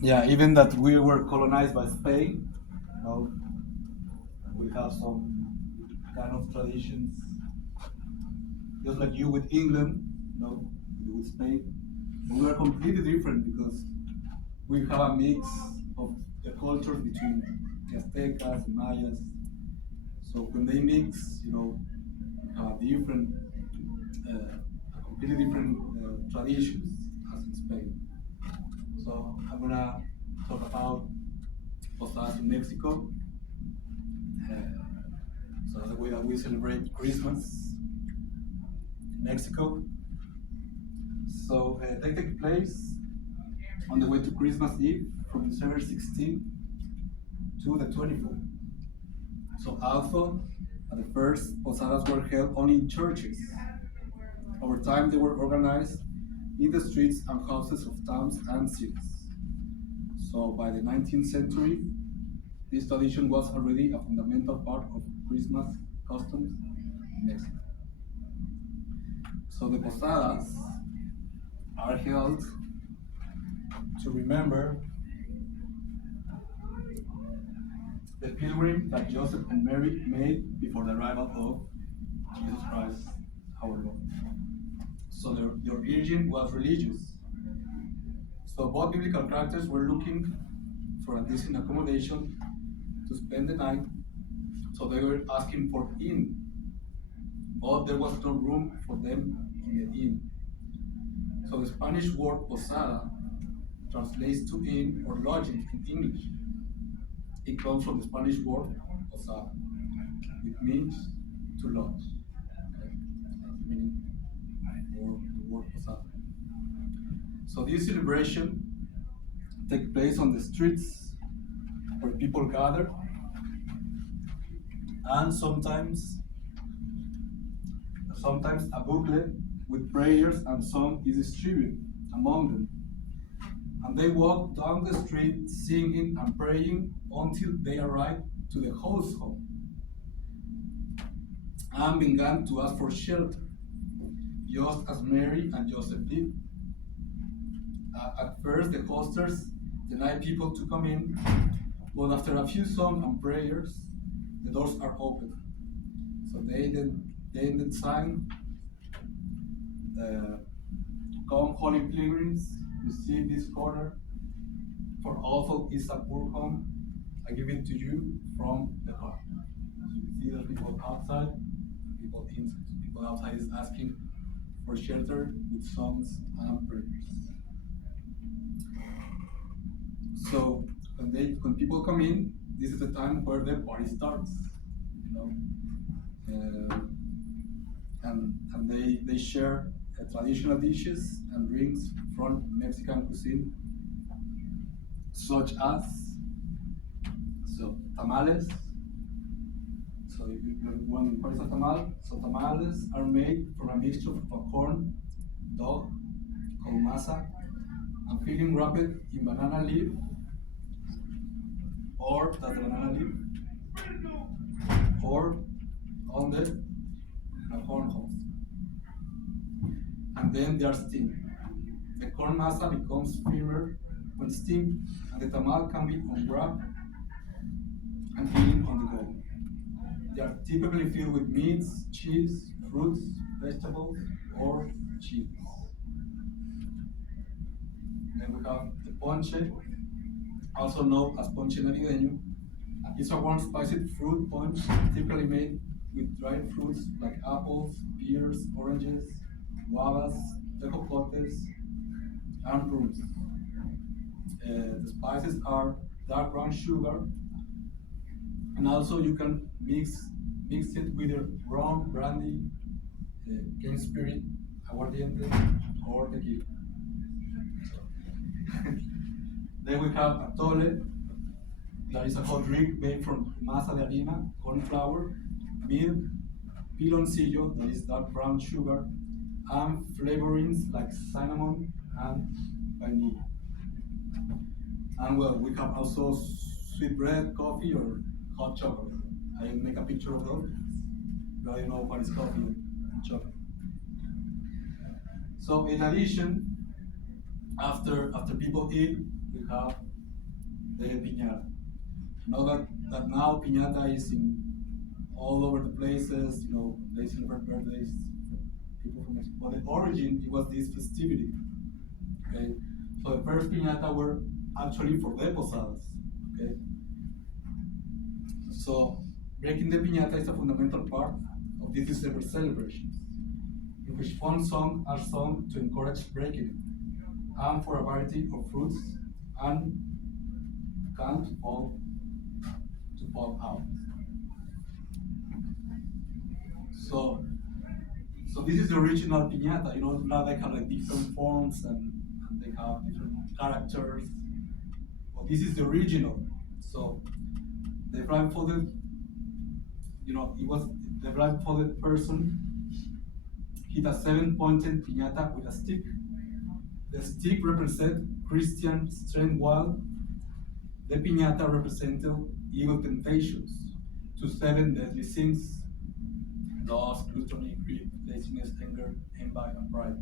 Yeah, even that we were colonized by Spain, you know, we have some kind of traditions, just like you with England, you know, with Spain. But we are completely different because we have a mix of the cultures between the Aztecas and Mayas. So when they mix, you know, we have completely different traditions as in Spain. So I'm gonna talk about Posadas in Mexico. Uh, so the way that we celebrate Christmas in Mexico. So they take place on the way to Christmas Eve from December 16th to the 24th. So although at the first Posadas were held only in churches, over time they were organized in the streets and houses of towns and cities. So by the 19th century, this tradition was already a fundamental part of Christmas customs in Mexico. So the Posadas are held to remember the pilgrim that Joseph and Mary made before the arrival of Jesus Christ, our Lord. So their origin was religious. So both biblical characters were looking for a decent accommodation to spend the night. So they were asking for inn, but there was no room for them in the inn. So the Spanish word posada translates to inn or lodging in English. It comes from the Spanish word posada, which means to lodge. Okay? That's the meaning for the word posada. So this celebration takes place on the streets where people gather, and sometimes a booklet with prayers and song is distributed among them. And they walk down the street singing and praying until they arrive to the host home and began to ask for shelter, just as Mary and Joseph did. At first, the hosters denied people to come in, but after a few songs and prayers, the doors are opened. So they then sang, uh, "Come, holy pilgrims, receive this corner, for although it's a poor home, I give it to you from the heart." So you see that people outside, people inside. So people outside is asking for shelter with songs and prayers. So when people come in, this is the time where the party starts. You know, uh, and they share traditional dishes and drinks from Mexican cuisine, such as tamales. So if you want what is a tamal? So tamales are made from a mixture of a corn dough called masa and filling wrapped in banana leaf or that's the banana leaf or on the corn hulls. And then they are steamed. The corn masa becomes firmer when steamed, and the tamal can be unwrapped and eaten on the go. They are typically filled with meats, cheese, fruits, vegetables, or cheese. Then we have the ponche, also known as ponche navideño. It's a warm spicy fruit punch typically made with dried fruits like apples, pears, oranges, guavas, tejocotes, and prunes. The spices are dark brown sugar, and also you can mix it with your rum, brandy, cane spirit, aguardiente, or tequila. Then we have atole, that is a hot drink made from masa de harina, corn flour, milk, piloncillo, that is dark brown sugar, and flavorings like cinnamon and vanilla. And well, we have also sweet bread, coffee, or hot chocolate. I make a picture of those. But I know what is coffee and chocolate. So in addition, after people eat, we have the piñata. Know that now piñata is in all over the places, they celebrate birthdays, people from Mexico. But the origin, it was this festivity. Okay, so the first piñata were actually for the Posadas. Okay, so breaking the piñata is a fundamental part of these December celebrations, in which fun songs are sung to encourage breaking it, and for a variety of fruits and can't fall to fall out. So, so this is the original piñata. Now they have like different forms and they have different characters. But this is the original. So the blindfolded, it was the blindfolded person hit a seven-pointed piñata with a stick. The stick represents Christian strength, while the piñata represented evil temptations to seven deadly sins: lust, gluttony, greed, laziness, anger, envy, and pride.